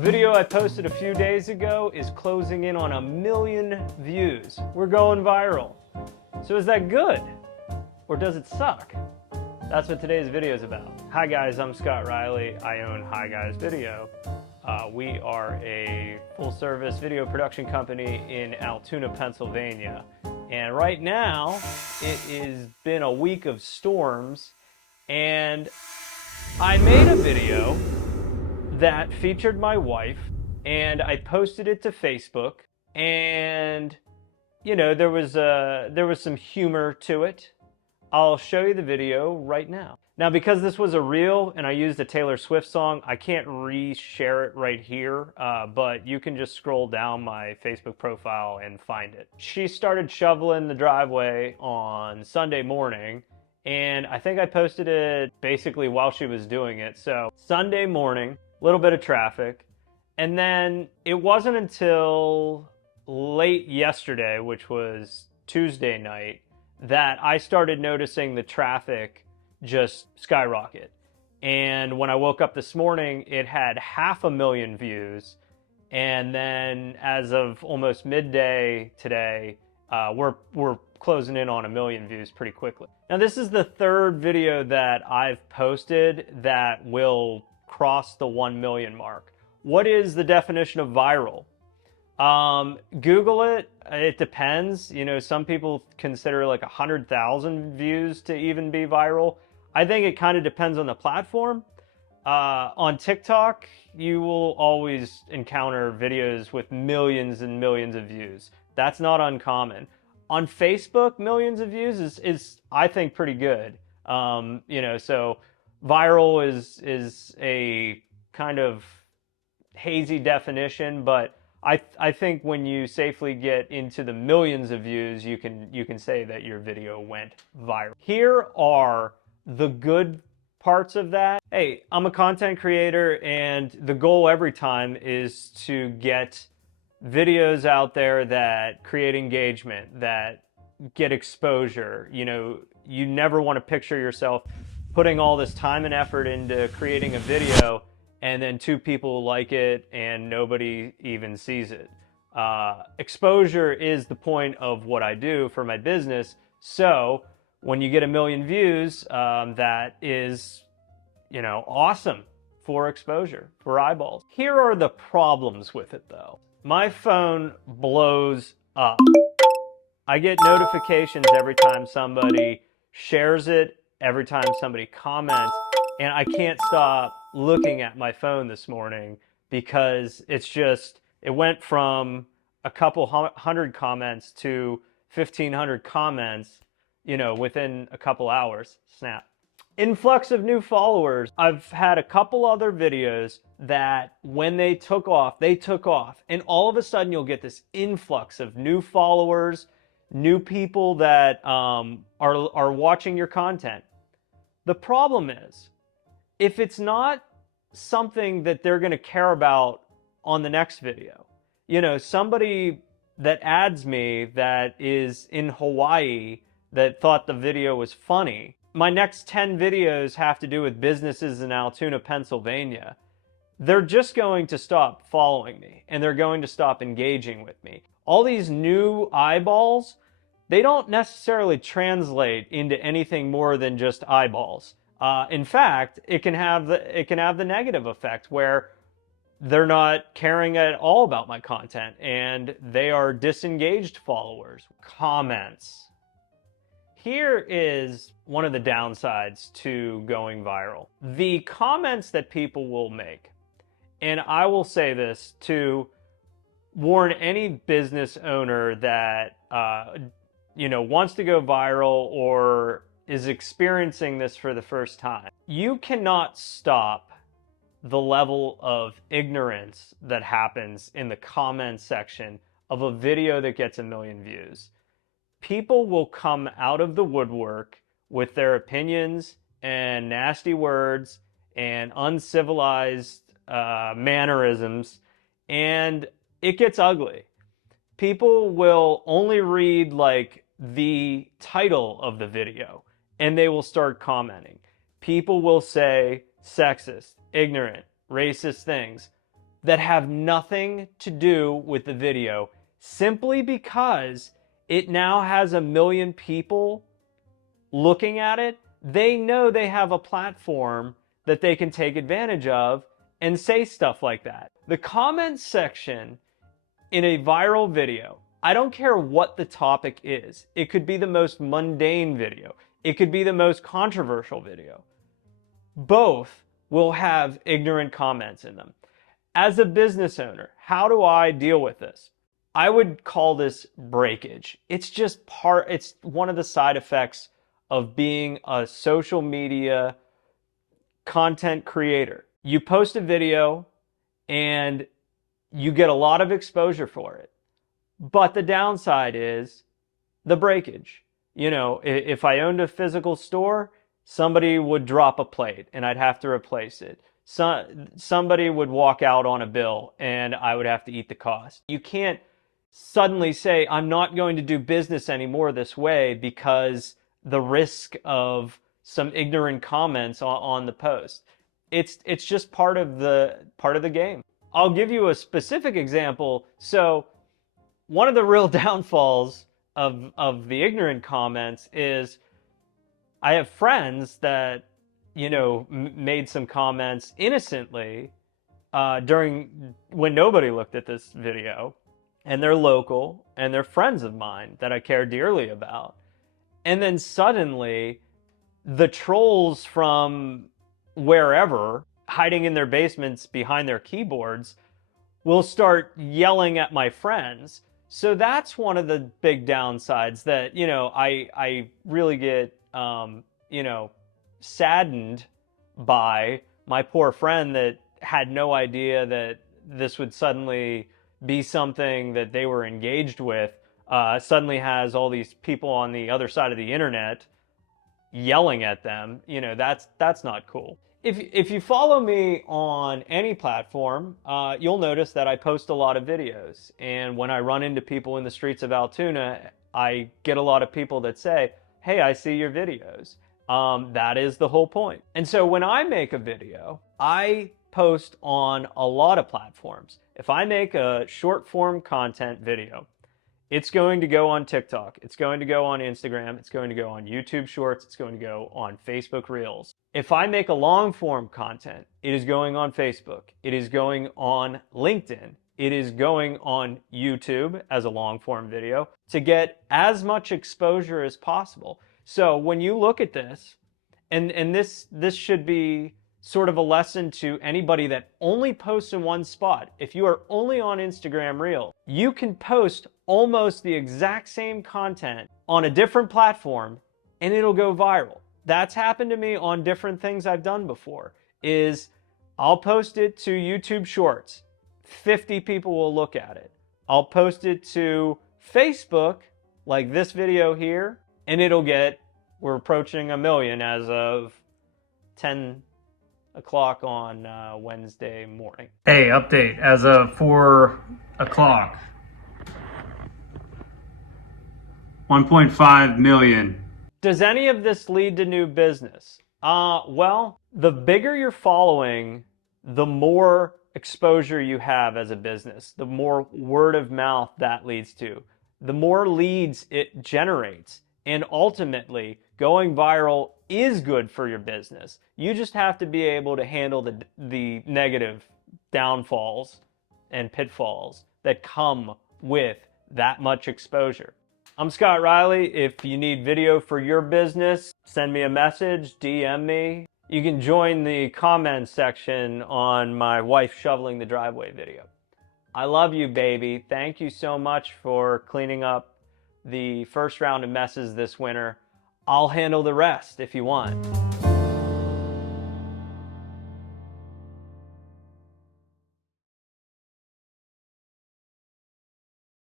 Video I posted a few days ago is closing in on 1 million views. We're going viral. So is that good? Or does it suck? That's what today's video is about. Hi guys, I'm Scott Riley. I own Hi Guys Video. We are a full-service video production company in Altoona, Pennsylvania. And right now, it has been a week of storms, and I made a video that featured my wife, and I posted it to Facebook, and you know, there was some humor to it. I'll show you the video right now. Now, because this was a reel and I used a Taylor Swift song, I can't re-share it right here, but you can just scroll down my Facebook profile and find it. She started shoveling the driveway on Sunday morning, and I think I posted it basically while she was doing it. So Sunday morning, a little bit of traffic, and then it wasn't until late yesterday, which was Tuesday night, that I started noticing the traffic just skyrocket. And when I woke up this morning, it had 500,000 views. And then as of almost midday today, we're closing in on 1 million views pretty quickly. Now, this is the third video that I've posted that will cross the 1 million mark. What is the definition of viral? Google it. It depends. You know, some people consider like 100,000 views to even be viral. I think it kind of depends on the platform. On TikTok, you will always encounter videos with millions and millions of views. That's not uncommon. On Facebook, millions of views is I think pretty good. You know, so viral is a kind of hazy definition, but I think when you safely get into the millions of views, you can say that your video went viral. Here are the good parts of that. Hey, I'm a content creator, and the goal every time is to get videos out there that create engagement, that get exposure. You know, you never want to picture yourself putting all this time and effort into creating a video and then 2 people like it and nobody even sees it. Exposure is the point of what I do for my business. So when you get 1 million views, that is, you know, awesome for exposure, for eyeballs. Here are the problems with it though. My phone blows up. I get notifications every time somebody shares it, every time somebody comments, and I can't stop looking at my phone this morning because it's just, it went from a couple hundred comments to 1,500 comments, you know, within a couple hours. Snap. Influx of new followers. I've had a couple other videos that when they took off, and all of a sudden you'll get this influx of new followers, new people that are watching your content. The problem is, if it's not something that they're going to care about on the next video, you know, somebody that adds me that is in Hawaii that thought the video was funny, my next 10 videos have to do with businesses in Altoona, Pennsylvania. They're just going to stop following me and they're going to stop engaging with me. All these new eyeballs, they don't necessarily translate into anything more than just eyeballs. In fact, it can have the negative effect where they're not caring at all about my content and they are disengaged followers. Comments. Here is one of the downsides to going viral. The comments that people will make, and I will say this to warn any business owner that you know, wants to go viral or is experiencing this for the first time. You cannot stop the level of ignorance that happens in the comment section of a video that gets 1 million views. People will come out of the woodwork with their opinions and nasty words and uncivilized mannerisms, and it gets ugly. People will only read like the title of the video and they will start commenting. People will say sexist, ignorant, racist things that have nothing to do with the video, simply because it now has 1 million people looking at it. They know they have a platform that they can take advantage of and say stuff like that. The comments section in a viral video, I don't care what the topic is. It could be the most mundane video. It could be the most controversial video. Both will have ignorant comments in them. As a business owner, how do I deal with this? I would call this breakage. It's one of the side effects of being a social media content creator. You post a video and you get a lot of exposure for it. But the downside is the breakage. You know, if I owned a physical store, somebody would drop a plate and I'd have to replace it. Somebody would walk out on a bill and I would have to eat the cost. You can't suddenly say, I'm not going to do business anymore this way because the risk of some ignorant comments on the post. It's just part of the game. I'll give you a specific example. So one of the real downfalls of the ignorant comments is I have friends that, you know, made some comments innocently when nobody looked at this video, and they're local and they're friends of mine that I care dearly about. And then suddenly the trolls from wherever, hiding in their basements behind their keyboards, will start yelling at my friends. So that's one of the big downsides that, you know, I really get, you know, saddened by. My poor friend that had no idea that this would suddenly be something that they were engaged with, suddenly has all these people on the other side of the internet yelling at them. You know, that's not cool. If you follow me on any platform, you'll notice that I post a lot of videos. And when I run into people in the streets of Altoona, I get a lot of people that say, hey, I see your videos. That is the whole point. And so when I make a video, I post on a lot of platforms. If I make a short form content video, it's going to go on TikTok, it's going to go on Instagram, it's going to go on YouTube Shorts, it's going to go on Facebook Reels. If I make a long form content, it is going on Facebook, it is going on LinkedIn, it is going on YouTube as a long form video to get as much exposure as possible. So when you look at this, and this should be sort of a lesson to anybody that only posts in one spot. If you are only on Instagram Reel, you can post almost the exact same content on a different platform and it'll go viral. That's happened to me on different things I've done before. Is I'll post it to YouTube Shorts, 50 people will look at it. I'll post it to Facebook, like this video here, and we're approaching 1 million as of 10 o'clock on Wednesday morning. Hey, update as of 4 o'clock. 1.5 million. Does any of this lead to new business? Well, the bigger your following, the more exposure you have as a business, the more word of mouth that leads to, the more leads it generates. And ultimately, going viral is good for your business. You just have to be able to handle the negative downfalls and pitfalls that come with that much exposure. I'm Scott Riley. If you need video for your business, send me a message, DM me. You can join the comments section on my wife shoveling the driveway video. I love you, baby. Thank you so much for cleaning up the first round of messes this winter. I'll handle the rest if you want.